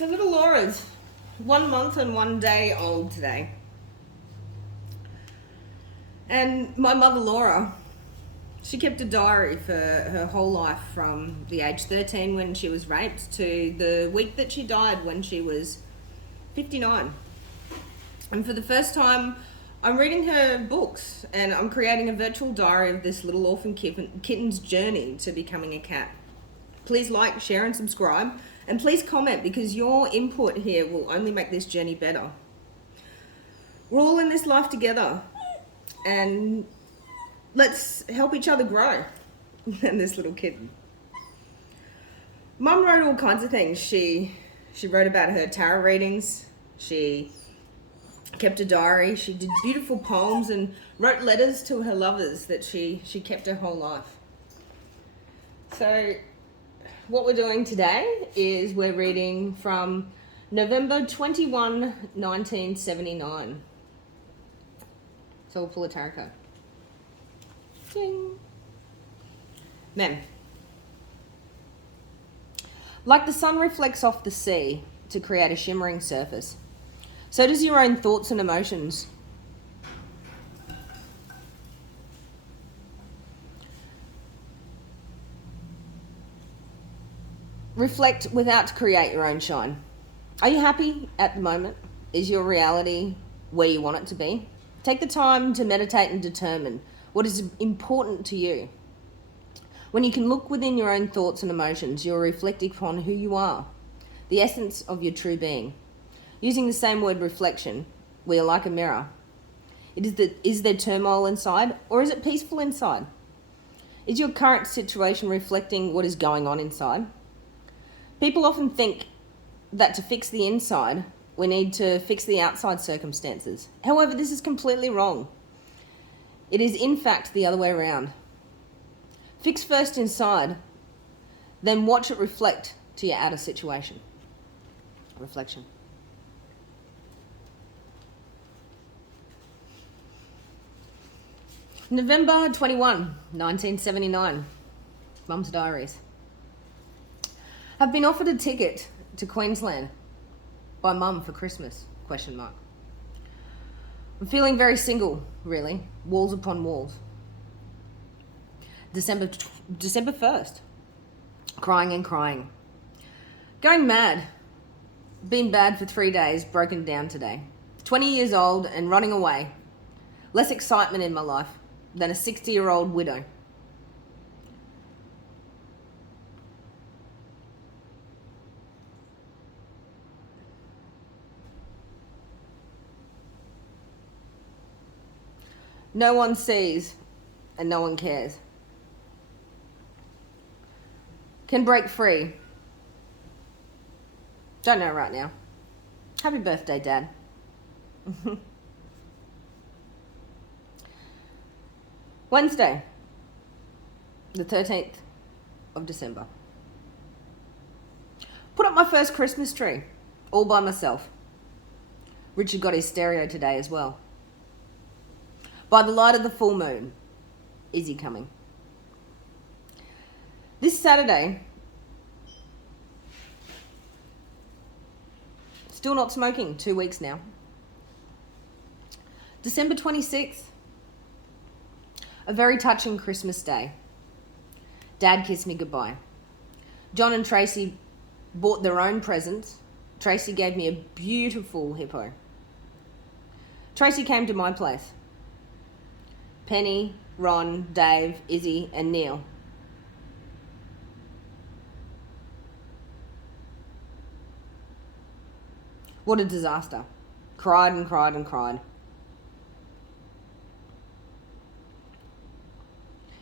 So little Laura's 1 month and 1 day old today. And my mother Laura, she kept a diary for her whole life from the age 13 when she was raped to the week that she died when she was 59. And for the first time, I'm reading her books and I'm creating a virtual diary of this little orphan kitten's journey to becoming a cat. Please like, share and subscribe, and please comment because your input here will only make this journey better. We're all in this life together and let's help each other grow. And this little kitten. Mum wrote all kinds of things. She wrote about her tarot readings. She kept a diary. She did beautiful poems and wrote letters to her lovers that she kept her whole life. So what we're doing today is we're reading from November 21, 1979. So we'll pull a tarot card. Ding. Mem. Like the sun reflects off the sea to create a shimmering surface, so does your own thoughts and emotions. Reflect without to create your own shine. Are you happy at the moment? Is your reality where you want it to be? Take the time to meditate and determine what is important to you. When you can look within your own thoughts and emotions, you're reflecting upon who you are, the essence of your true being. Using the same word reflection, we are like a mirror. Is there turmoil inside or is it peaceful inside? Is your current situation reflecting what is going on inside? People often think that to fix the inside, we need to fix the outside circumstances. However, this is completely wrong. It is in fact the other way around. Fix first inside, then watch it reflect to your outer situation. Reflection. November 21, 1979. Mum's diaries. I've been offered a ticket to Queensland by Mum for Christmas, ? I'm feeling very single, really. Walls upon walls. December 1st. Crying and crying. Going mad. Been bad for 3 days, broken down today. 20 years old and running away. Less excitement in my life than a 60-year-old widow. No one sees and no one cares. Can break free. Don't know right now. Happy birthday, Dad. Wednesday, the 13th of December. Put up my first Christmas tree, all by myself. Richard got his stereo today as well. By the light of the full moon, is he coming? This Saturday, still not smoking, 2 weeks now. December 26th, a very touching Christmas day. Dad kissed me goodbye. John and Tracy bought their own presents. Tracy gave me a beautiful hippo. Tracy came to my place. Penny, Ron, Dave, Izzy and Neil. What a disaster. Cried and cried and cried.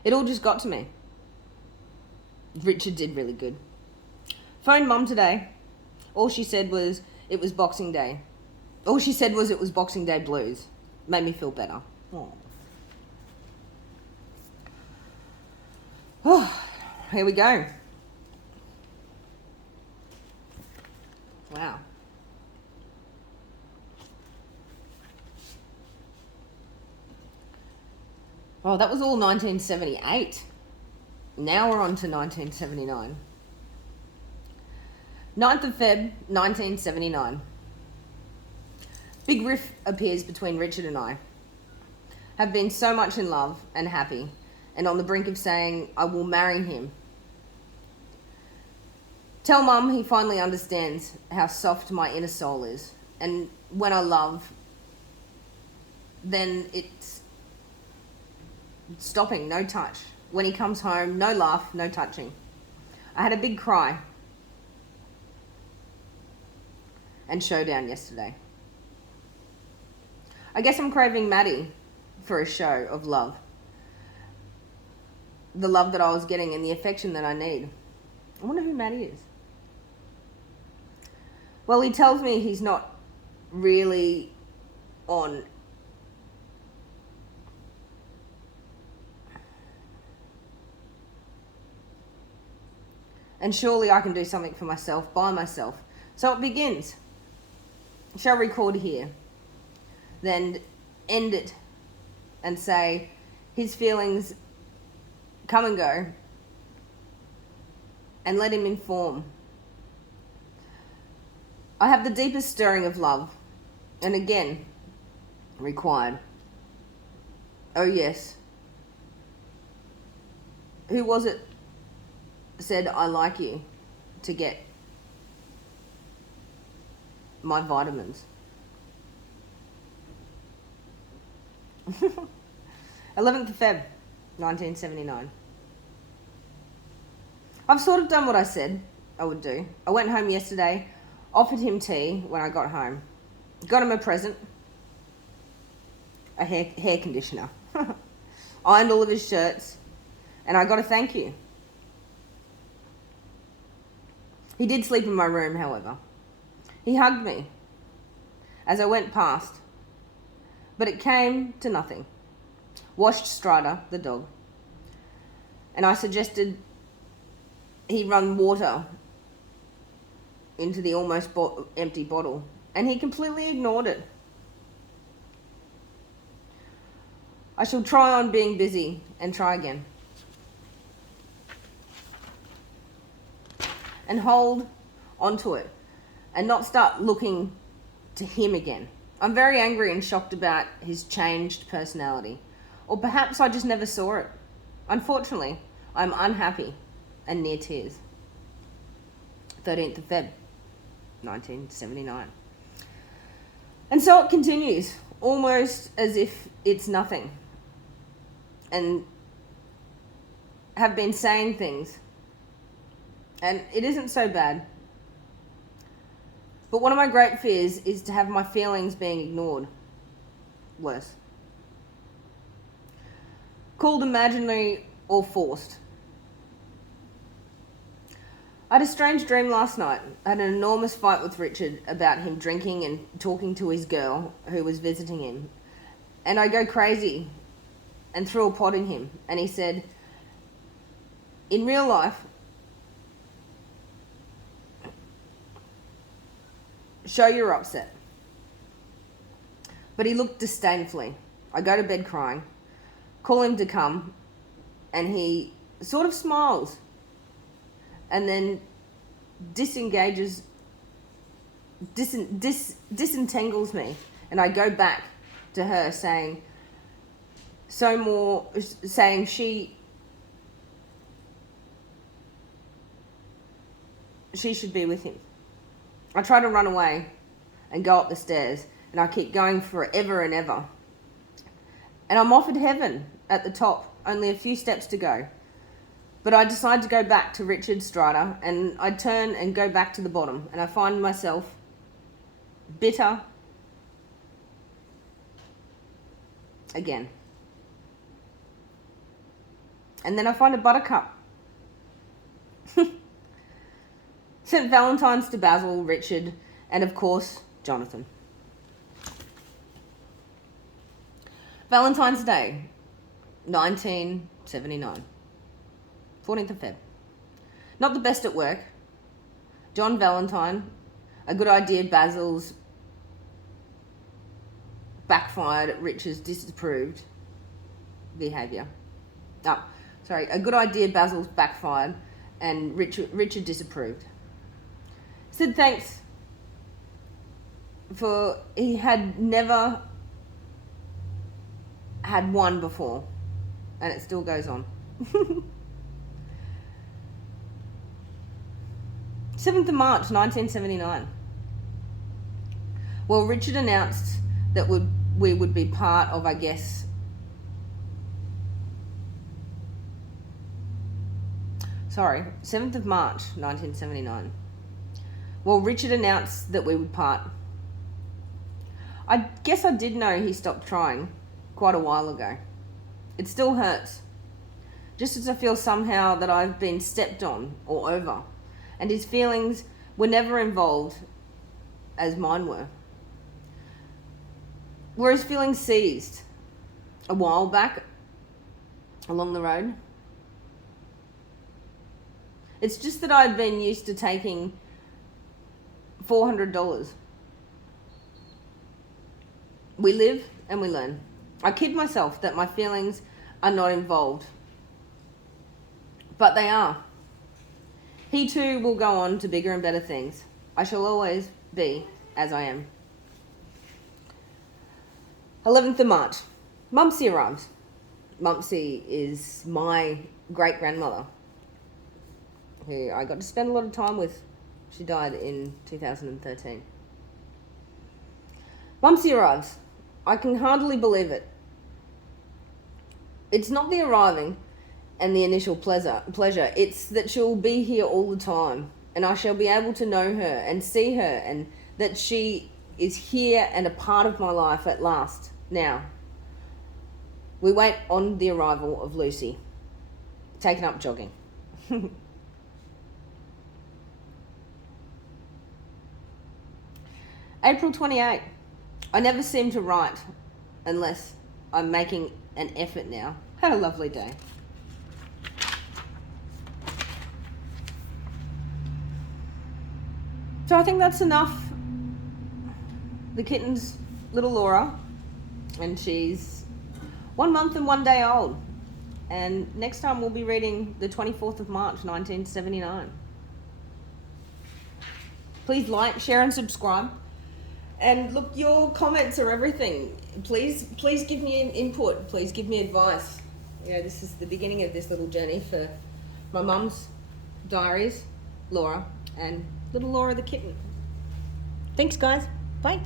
It all just got to me. Richard did really good. Phoned Mum today. All she said was it was Boxing Day. All she said was it was Boxing Day blues. Made me feel better. Oh. Oh, here we go. Wow. Oh, that was all 1978. Now we're on to 1979. 9th of Feb, 1979. Big rift appears between Richard and I. Have been so much in love and happy, and on the brink of saying I will marry him. Tell Mum he finally understands how soft my inner soul is, and when I love, then it's stopping, no touch. When he comes home, no laugh, no touching. I had a big cry and showdown yesterday. I guess I'm craving Maddie for a show of love. The love that I was getting and the affection that I need. I wonder who Maddie is. Well, he tells me he's not really on. And surely I can do something for myself, by myself. So it begins. Shall record here. Then end it and say his feelings come and go, and let him inform. I have the deepest stirring of love, and again required. Oh yes. Who was it said I like you to get my vitamins? 11th of Feb, 1979. I've sort of done what I said I would do. I went home yesterday, offered him tea when I got home, got him a present, a hair conditioner, ironed all of his shirts, and I got a thank you. He did sleep in my room, however. He hugged me as I went past, but it came to nothing. Washed Strider, the dog, and I suggested he run water into the almost empty bottle, and he completely ignored it. I shall try on being busy and try again. And hold onto it and not start looking to him again. I'm very angry and shocked about his changed personality. Or perhaps I just never saw it. Unfortunately, I'm unhappy and near tears. 13th of Feb, 1979. And so it continues, almost as if it's nothing. And have been saying things. And it isn't so bad. But one of my great fears is to have my feelings being ignored. Worse. Called imaginary or forced. I had a strange dream last night. I had an enormous fight with Richard about him drinking and talking to his girl who was visiting him. And I go crazy and threw a pot in him. And he said, in real life, show you're upset. But he looked disdainfully. I go to bed crying, call him to come, and he sort of smiles and then disentangles me, and I go back to her saying she should be with him. I try to run away and go up the stairs, and I keep going forever and ever. And I'm offered heaven at the top, only a few steps to go. But I decide to go back to Richard Strider, and I turn and go back to the bottom, and I find myself bitter again. And then I find a buttercup. Sent Valentines to Basil, Richard, and of course, Jonathan. Valentine's Day, 1979. 14th of Feb. Not the best at work. John Valentine, a good idea Basil's backfired, Richard's disapproved behaviour. A good idea Basil's backfired and Richard disapproved. Said thanks for he had never had one before, and it still goes on. 7th of March 1979. Well, Richard announced that we would be part of, I guess, sorry, 7th of March 1979. Well, Richard announced that we would part. I guess I did know he stopped trying quite a while ago. It still hurts, just as I feel somehow that I've been stepped on or over, and his feelings were never involved as mine were. Were his feelings seized a while back along the road? It's just that I'd been used to taking $400. We live and we learn. I kid myself that my feelings are not involved, but they are. He too will go on to bigger and better things. I shall always be as I am. 11th of March. Mompse arrives. Mompse is my great-grandmother, who I got to spend a lot of time with. She died in 2013. Mompse arrives. I can hardly believe it. It's not the arriving and the initial pleasure. It's that she'll be here all the time, and I shall be able to know her and see her, and that she is here and a part of my life at last. Now, we wait on the arrival of Lucy, taken up jogging. April 28. I never seem to write unless I'm making an effort now. Had a lovely day. So I think that's enough. The kitten's little Laura, and she's 1 month and 1 day old. And next time we'll be reading the 24th of March, 1979. Please like, share and subscribe. And look, your comments are everything. Please give me input. Please give me advice. This is the beginning of this little journey for my mum's diaries, Laura, and little Laura the kitten. Thanks, guys. Bye.